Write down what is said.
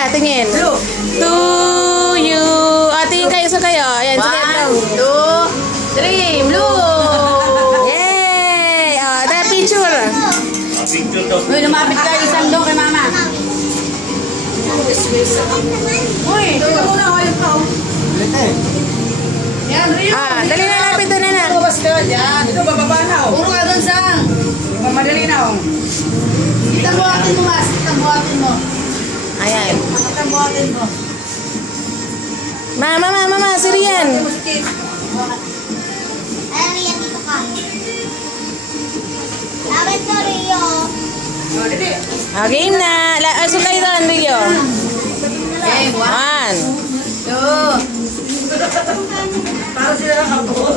Ria, tingin. To you. Tingin kayo sa kayo. Ayan, sige. 1, 2, 3, blue! Yay! Tara, picture. Picture daw. Uy, lumapit kayo isang doon kay mama. Uy, ito muna ako yung pao. Yan, Rio. Dali na, lapit doon na. Lumabas ka dyan. Ito, bababa na o. Puro ka doon sang. Mamadali na o. Itabuhatin mo, mas. Itabuhatin mo. Ayan. Itabuhatin mo. Mama, si Rian. Ay, Rian, dito ka. Lapit ko, Rio. Game na. Sulay doon, Rio. Okay, 1, 1. 2. Para sila lang ako.